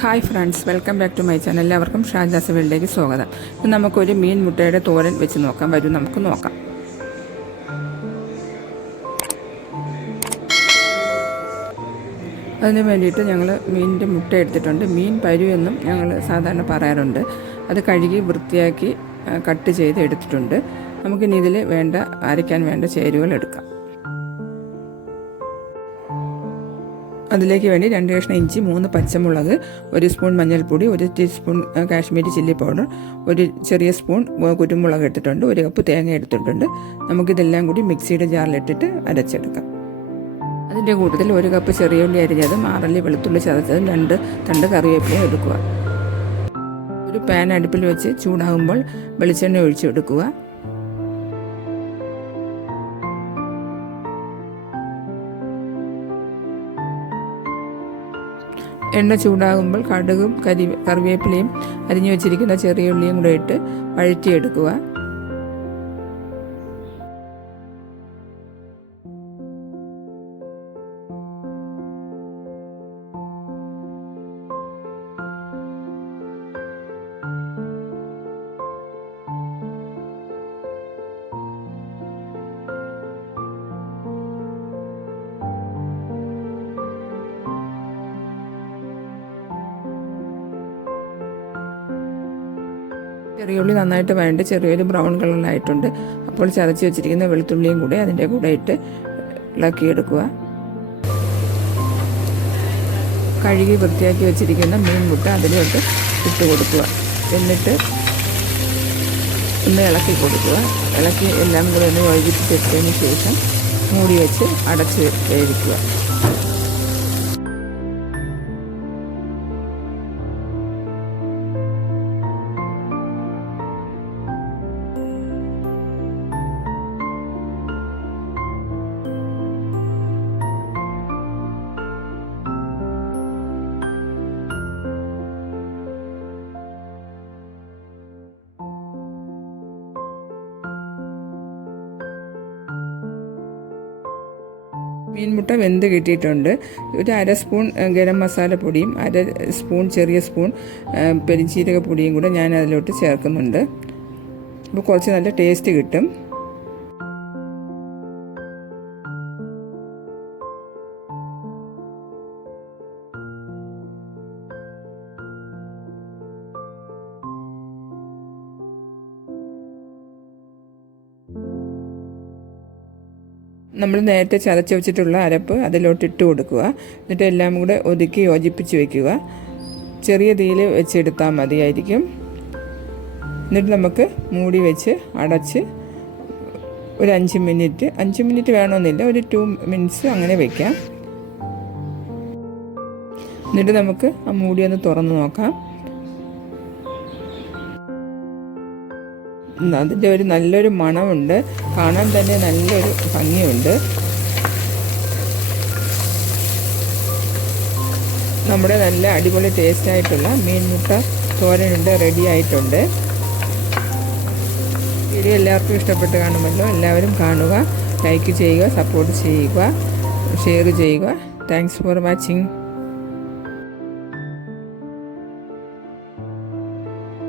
Hi friends, welcome back to my channel. എല്ലാവർക്കും ഷാജാസ് വീട്ടിലേക്ക് സ്വാഗതം. ഇത് നമുക്കൊരു മീൻ മുട്ടയുടെ തോരൻ വെച്ച് നോക്കാം. വരും നമുക്ക് നോക്കാം. അതിന് വേണ്ടിയിട്ട് ഞങ്ങൾ മീനിൻ്റെ മുട്ട എടുത്തിട്ടുണ്ട്. മീൻ പരു എന്നും ഞങ്ങൾ സാധാരണ പറയാറുണ്ട്. അത് കഴുകി വൃത്തിയാക്കി കട്ട് ചെയ്ത് എടുത്തിട്ടുണ്ട്. നമുക്കിനി ഇതിൽ അരയ്ക്കാൻ വേണ്ട ചേരുവകൾ എടുക്കാം. അതിലേക്ക് വേണ്ടി 2 കഷ്ണം ഇഞ്ചി, 3 പച്ചമുളക്, 1 സ്പൂൺ മഞ്ഞൾപ്പൊടി, 1 ടീസ്പൂൺ കാശ്മീരി ചില്ലി പൗഡർ, 1 ചെറിയ സ്പൂൺ കുരുമുളക് എടുത്തിട്ടുണ്ട്, 1 കപ്പ് തേങ്ങ എടുത്തിട്ടുണ്ട്. നമുക്കിതെല്ലാം കൂടി മിക്സിയുടെ ജാറിലിട്ടിട്ട് അരച്ചെടുക്കാം. അതിൻ്റെ കൂട്ടത്തിൽ 1 കപ്പ് ചെറിയ ഉള്ളി അരിഞ്ഞതും 6 അല്ലി വെളുത്തുള്ളി ചതച്ചതും 2 തണ്ട് കറിവേപ്പിലയും എടുക്കുക. ഒരു പാൻ അടുപ്പിൽ വെച്ച് ചൂടാകുമ്പോൾ വെളിച്ചെണ്ണ ഒഴിച്ചെടുക്കുക. എണ്ണ ചൂടാകുമ്പോൾ കടുകും കറിവേപ്പിലയും അരിഞ്ഞു വെച്ചിരിക്കുന്ന ചെറിയ ഉള്ളിയും കൂടെ ഇട്ട് വഴറ്റിയെടുക്കുക. ചെറിയുള്ളി നന്നായിട്ട് വഴണ്ട് ചെറിയൊരു ബ്രൗൺ കളറിലായിട്ടുണ്ട്. അപ്പോൾ ചതച്ച് വെച്ചിരിക്കുന്ന വെളുത്തുള്ളിയും കൂടെ അതിൻ്റെ കൂടെ ഇട്ട് ഇളക്കിയെടുക്കുക. കഴുകി വൃത്തിയാക്കി വെച്ചിരിക്കുന്ന മീൻ മുട്ട അതിലോട്ട് ഇട്ട് കൊടുക്കുക. എന്നിട്ട് ഒന്ന് ഇളക്കി കൊടുക്കുക. ഇളക്കി എല്ലാം കൂടെ ഒന്ന് യോജിപ്പിച്ചെടുത്തതിന് ശേഷം മൂടി വെച്ച് അടച്ച് വേവിക്കുക. മീൻമുട്ട വെന്ത് കിട്ടിയിട്ടുണ്ട്. ഒരു 1/2 സ്പൂൺ ഗരം മസാല പൊടിയും 1/2 സ്പൂൺ ചെറിയ സ്പൂൺ പെരിഞ്ചീരക പൊടിയും കൂടെ ഞാൻ അതിലോട്ട് ചേർക്കുന്നുണ്ട്. അപ്പോൾ കുറച്ച് നല്ല ടേസ്റ്റ് കിട്ടും. നമ്മൾ നേരത്തെ ചതച്ച് വെച്ചിട്ടുള്ള അരപ്പ് അതിലോട്ട് ഇട്ട് കൊടുക്കുക. എന്നിട്ട് എല്ലാം കൂടെ ഒതുക്കി യോജിപ്പിച്ച് വയ്ക്കുക. ചെറിയ തീയിൽ വെച്ചെടുത്താൽ മതിയായിരിക്കും. എന്നിട്ട് നമുക്ക് മൂടി വെച്ച് അടച്ച് ഒരു 5 മിനിറ്റ് വേണമെന്നില്ല, ഒരു 2 മിനിറ്റ്സ് അങ്ങനെ വയ്ക്കാം. എന്നിട്ട് നമുക്ക് ആ മൂടി ഒന്ന് തുറന്ന് നോക്കാം. അതിൻ്റെ ഒരു നല്ലൊരു മണമുണ്ട്, കാണാൻ തന്നെ നല്ലൊരു ഭംഗിയുണ്ട്. നമ്മുടെ നല്ല അടിപൊളി ടേസ്റ്റായിട്ടുള്ള മീൻ മുട്ട തോരനുണ്ട്, റെഡി ആയിട്ടുണ്ട്. വീഡിയോ എല്ലാവർക്കും ഇഷ്ടപ്പെട്ട് കാണുമല്ലോ. എല്ലാവരും കാണുക, ലൈക്ക് ചെയ്യുക, സപ്പോർട്ട് ചെയ്യുക, ഷെയർ ചെയ്യുക. Thanks for watching.